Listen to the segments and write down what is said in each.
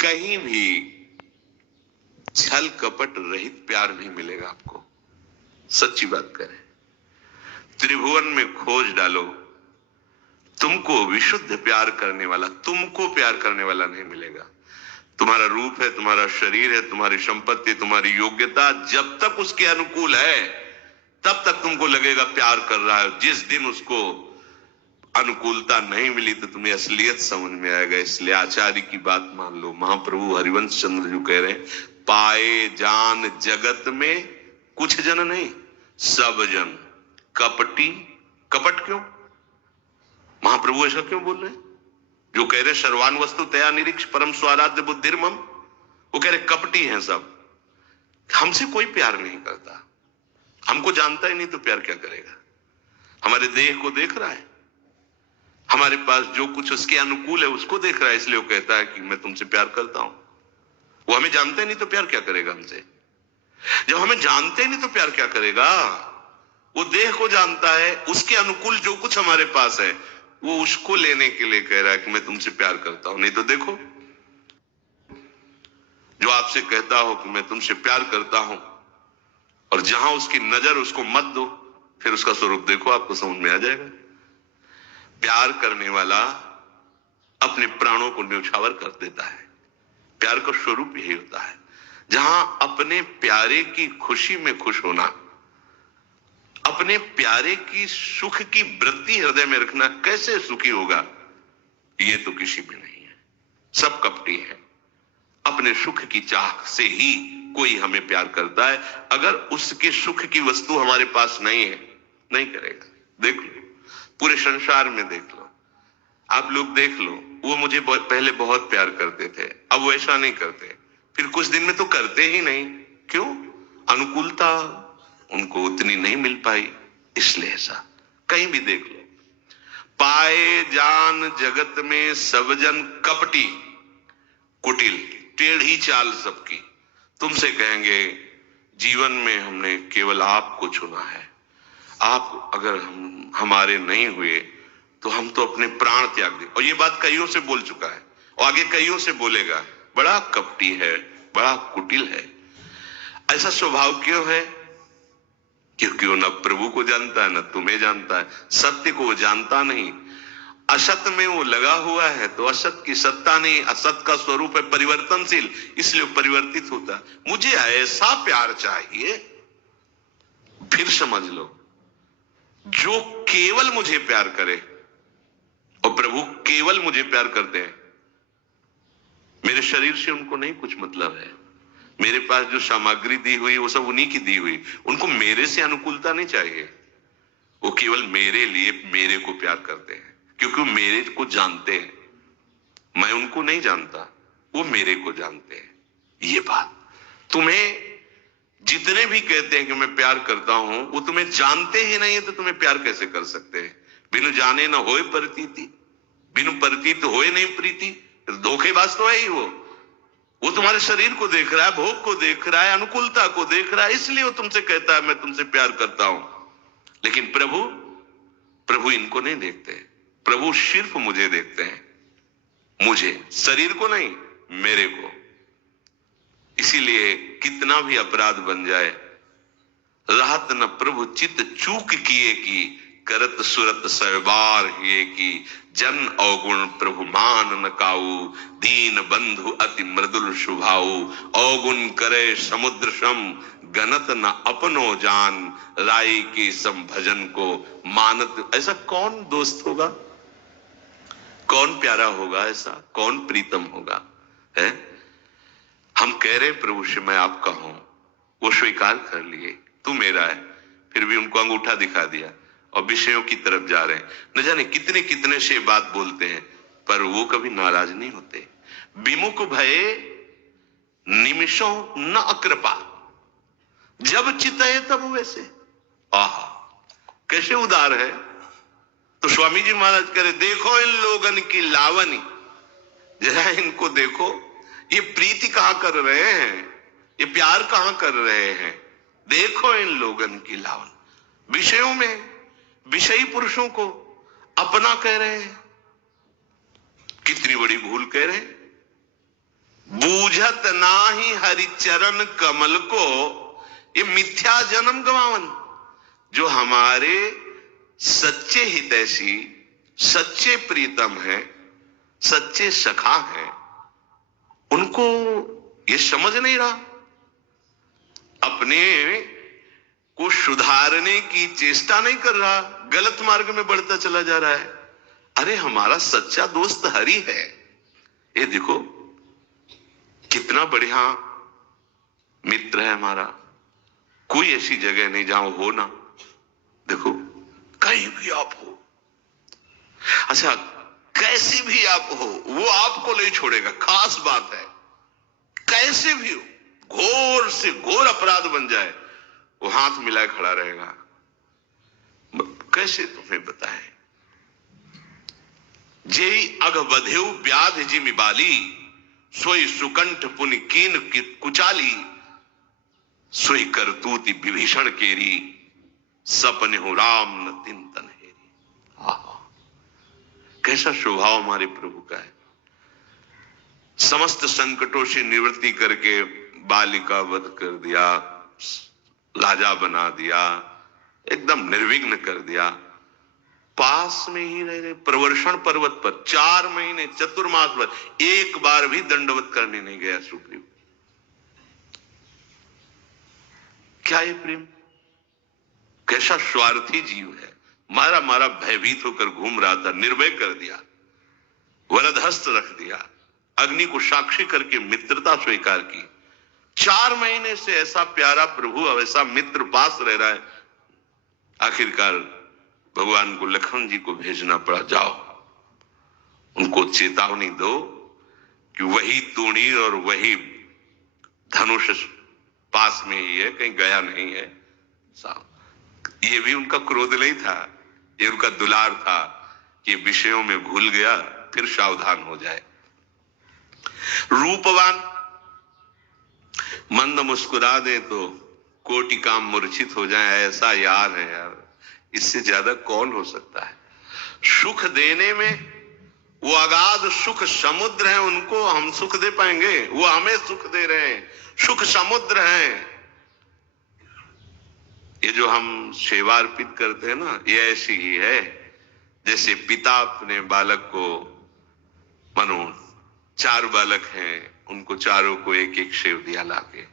कहीं भी छल कपट रहित प्यार नहीं मिलेगा आपको। सच्ची बात करें, त्रिभुवन में खोज डालो, तुमको विशुद्ध प्यार करने वाला, तुमको प्यार करने वाला नहीं मिलेगा। तुम्हारा रूप है, तुम्हारा शरीर है, तुम्हारी संपत्ति, तुम्हारी योग्यता जब तक उसके अनुकूल है तब तक तुमको लगेगा प्यार कर रहा है। जिस दिन उसको अनुकूलता नहीं मिली तो तुम्हें असलियत समझ में आएगा। इसलिए आचार्य की बात मान लो। महाप्रभु हरिवंश चंद्र जो कह रहे हैं, पाए जान जगत में कुछ जन नहीं, सब जन कपटी। कपट क्यों? महाप्रभु ऐसा क्यों बोल रहे हैं? जो कह रहे सर्वान वस्तु तया निरीक्ष परम स्वाराध्य बुद्धिर्मम, वो कह रहे कपटी हैं सब, हमसे कोई प्यार नहीं करता। हमको जानता ही नहीं तो प्यार क्या करेगा? हमारे देह को देख रहा है, हमारे पास जो कुछ उसके अनुकूल है उसको देख रहा है, इसलिए वो कहता है कि मैं तुमसे प्यार करता हूं। वो हमें जानता ही नहीं तो प्यार क्या करेगा हमसे? जब हमें जानते ही नहीं तो प्यार क्या करेगा? वो देह को जानता है, उसके अनुकूल जो कुछ हमारे पास है वो उसको लेने के लिए कह रहा है कि मैं तुमसे प्यार करता हूं। नहीं तो देखो, जो आपसे कहता हो कि मैं तुमसे प्यार करता हूं और जहां उसकी नजर उसको मत दो, फिर उसका स्वरूप देखो, आपको समझ में आ जाएगा। प्यार करने वाला अपने प्राणों को न्यौछावर कर देता है। प्यार का स्वरूप यही होता है। जहां अपने प्यारे की खुशी में खुश होना, अपने प्यारे की सुख की वृत्ति हृदय में रखना, कैसे सुखी होगा? ये तो किसी में नहीं है। सब कपटी है। अपने सुख की चाह से ही कोई हमें प्यार करता है। अगर उसके सुख की वस्तु हमारे पास नहीं है, नहीं करेगा। देख लो, पूरे संसार में देख लो, आप लोग देख लो, वो मुझे पहले बहुत प्यार करते थे, अब वो ऐसा नहीं करते, फिर कुछ दिन में तो करते ही नहीं। क्यों? अनुकूलता उनको उतनी नहीं मिल पाई, इसलिए ऐसा। कहीं भी देख लो, पाए जान जगत में सब जन कपटी, कुटिल, टेढ़ी चाल सबकी। तुमसे कहेंगे जीवन में हमने केवल आपको चुना है, आप अगर हमारे नहीं हुए तो हम तो अपने प्राण त्याग दे। और ये बात कईयों से बोल चुका है और आगे कईयों से बोलेगा। बड़ा कपटी है, बड़ा कुटिल है। ऐसा स्वभाव क्यों है? क्योंकि वो न प्रभु को जानता है, न तुम्हें जानता है। सत्य को वो जानता नहीं, असत में वो लगा हुआ है, तो असत की सत्ता नहीं, असत का स्वरूप है परिवर्तनशील, इसलिए परिवर्तित होता है। मुझे ऐसा प्यार चाहिए, फिर समझ लो, जो केवल मुझे प्यार करे, और प्रभु केवल मुझे प्यार करते हैं। मेरे शरीर से उनको नहीं कुछ मतलब है, मेरे पास जो सामग्री दी हुई वो सब उन्हीं की दी हुई, उनको मेरे से अनुकूलता नहीं चाहिए। वो केवल मेरे लिए मेरे को प्यार करते हैं, क्योंकि वो मेरे को जानते हैं। मैं उनको नहीं जानता, वो मेरे को जानते हैं। ये बात तुम्हें जितने भी कहते हैं कि मैं प्यार करता हूं, वो तुम्हें जानते ही नहीं है तो तुम्हें प्यार कैसे कर सकते हैं? बिनु जाने न होए प्रतीति, बिनु प्रतीत होए नहीं प्रीति। धोखेबाज तो है ही वो तुम्हारे शरीर को देख रहा है, भोग को देख रहा है, अनुकूलता को देख रहा है, इसलिए वो तुमसे कहता है मैं तुमसे प्यार करता हूं। लेकिन प्रभु इनको नहीं देखते। प्रभु सिर्फ मुझे देखते हैं, मुझे, शरीर को नहीं, मेरे को। इसीलिए कितना भी अपराध बन जाए, राहत न प्रभु चित चूक किए की, करत सुरत सहबार हिए की। जन अवगुण प्रभु मान न काऊ, दीन बंधु अति मृदुल स्वभाव। अवगुण करे समुद्र सम, गनत न अपनो जान। राई के सम भजन को मानत। ऐसा कौन दोस्त होगा, कौन प्यारा होगा, ऐसा कौन प्रीतम होगा? है हम कह रहे प्रभु से मैं आपका हूं, वो स्वीकार कर लिए, तू मेरा है, फिर भी उनको अंगूठा दिखा दिया और विषयों की तरफ जा रहे हैं। न जाने कितने कितने से बात बोलते हैं, पर वो कभी नाराज नहीं होते। विमुख भये निमिषों न अकृपा, जब चितए तब वैसे। आहा, कैसे उदार है। तो स्वामी जी महाराज कह रहे, देखो इन लोगन की लावनी, जरा इनको देखो, ये प्रीति कहां कर रहे हैं, ये प्यार कहां कर रहे हैं। देखो इन लोगन की लावन, विषयों में विषयी पुरुषों को अपना कह रहे हैं। कितनी बड़ी भूल कह रहे हैं। बूझत नाही हरिचरण कमल को, ये मिथ्या जन्म गवावन। जो हमारे सच्चे हितैषी, सच्चे प्रीतम हैं, सच्चे सखा हैं, उनको ये समझ नहीं रहा, अपने को सुधारने की चेष्टा नहीं कर रहा, गलत मार्ग में बढ़ता चला जा रहा है। अरे हमारा सच्चा दोस्त हरि है। ये देखो कितना बढ़िया मित्र है हमारा। कोई ऐसी जगह नहीं जहां हो ना, देखो कहीं भी आप हो, अच्छा कैसे भी आप हो, वो आपको नहीं छोड़ेगा। खास बात है, कैसे भी हो, घोर से घोर अपराध बन जाए, वो हाथ मिलाए खड़ा रहेगा। कैसे तुम्हें बताएं। जेई अघ बधेउ व्याध जिमि बाली, सोई सुकंठ पुनि कीन कुचाली, सोई करतूति विभीषण केरी, सपने हो राम न तिन तन हेरी। आहा, कैसा स्वभाव हमारे प्रभु का है। समस्त संकटों से निवृत्ति करके बाली का वध कर दिया, राजा बना दिया, एकदम निर्विघ्न कर दिया। पास में ही रह रहे, प्रवर्षण पर्वत पर 4 महीने चतुर्मास पर एक बार भी दंडवत करने नहीं गया सुग्रीव। क्या ये प्रेम, कैसा स्वार्थी जीव है। मारा मारा भयभीत होकर घूम रहा था, निर्भय कर दिया, वरदहस्त रख दिया, अग्नि को साक्षी करके मित्रता स्वीकार की। 4 महीने से ऐसा प्यारा प्रभु, ऐसा मित्र पास रह रहा है। आखिरकार भगवान को लखन जी को भेजना पड़ा, जाओ उनको चेतावनी दो कि वही तूणी और वही धनुष पास में ही है, कहीं गया नहीं है। ये भी उनका क्रोध नहीं था, ये उनका दुलार था कि विषयों में भूल गया, फिर सावधान हो जाए। रूपवान मंद मुस्कुरा दे तो कोटि काम मूर्छित हो जाए, ऐसा यार है यार, इससे ज्यादा कौन हो सकता है। सुख देने में वो अगाध सुख समुद्र है, उनको हम सुख दे पाएंगे? वो हमें सुख दे रहे हैं, सुख समुद्र हैं। ये जो हम सेवा अर्पित करते हैं ना, ये ऐसी ही है जैसे पिता अपने बालक को, मानो 4 बालक हैं, उनको चारों को एक एक सेव दिया लाके।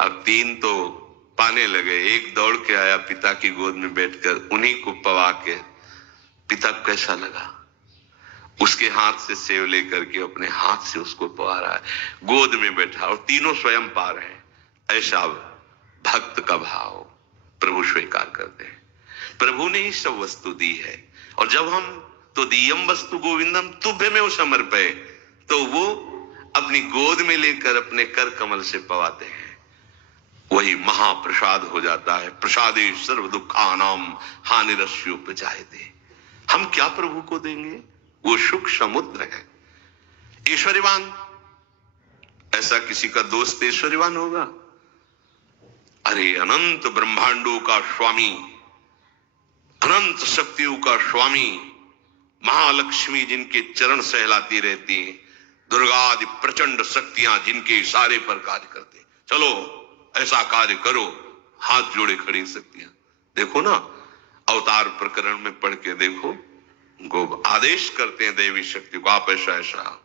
अब 3 तो पाने लगे, एक दौड़ के आया पिता की गोद में बैठकर, उन्हीं को पवा के पिता को कैसा लगा, उसके हाथ से सेव लेकर के अपने हाथ से उसको पवा रहा है, गोद में बैठा, और तीनों स्वयं पा रहे हैं। ऐसा भक्त का भाव प्रभु स्वीकार करते हैं। प्रभु ने ही सब वस्तु दी है, और जब हम तो दियम वस्तु गोविंदम तुभ्यमेव समर्पये, तो वो अपनी गोद में लेकर अपने कर कमल से पवाते हैं, वही महाप्रसाद हो जाता है। प्रसादे सर्व दुखानाम हानिरस्योपजायते। हम क्या प्रभु को देंगे? वो सुख समुद्र है, ऐश्वर्यवान। ऐसा किसी का दोस्त ऐश्वर्यवान होगा? अरे अनंत ब्रह्मांडों का स्वामी, अनंत शक्तियों का स्वामी, महालक्ष्मी जिनके चरण सहलाती रहती हैं, दुर्गा आदि प्रचंड शक्तियां जिनके इशारे पर कार्य करते, चलो ऐसा कार्य करो, हाथ जोड़े खड़ी शक्तियां। देखो ना, अवतार प्रकरण में पढ़ के देखो, उनको आदेश करते हैं देवी शक्ति को, आप ऐसा ऐसा।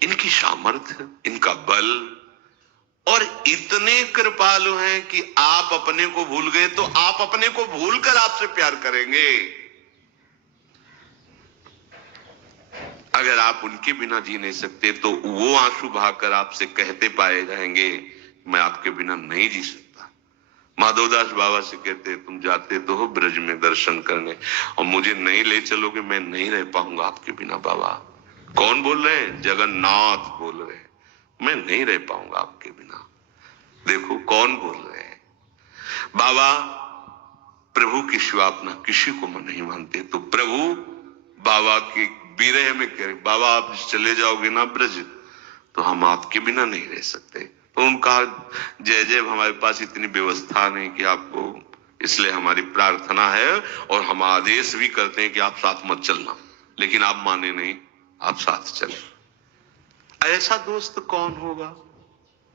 इनकी सामर्थ्य, इनका बल, और इतने कृपालु हैं कि आप अपने को भूल गए तो आप अपने को भूलकर आपसे प्यार करेंगे। अगर आप उनके बिना जी नहीं सकते तो वो आंसू बहाकर आपसे कहते पाए जाएंगे, मैं आपके बिना नहीं जी सकता। माधवदास बाबा से कहते, तुम जाते तो हो ब्रज में दर्शन करने, और मुझे नहीं ले चलोगे, मैं नहीं रह पाऊंगा आपके बिना। बाबा कौन बोल रहे हैं? जगन्नाथ बोल रहे हैं, मैं नहीं रह पाऊंगा आपके बिना। देखो कौन बोल रहे हैं। बाबा प्रभु की सिवा अपना किसी को मैं नहीं मानते, तो प्रभु बाबा की विरह में कह रहे, बाबा आप चले जाओगे ना ब्रज, तो हम आपके बिना नहीं रह सकते। तो उनका जय जय, हमारे पास इतनी व्यवस्था नहीं कि आपको, इसलिए हमारी प्रार्थना है और हम आदेश भी करते हैं कि आप साथ मत चलना, लेकिन आप माने नहीं, आप साथ चले। ऐसा दोस्त कौन होगा?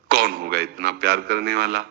कौन होगा इतना प्यार करने वाला?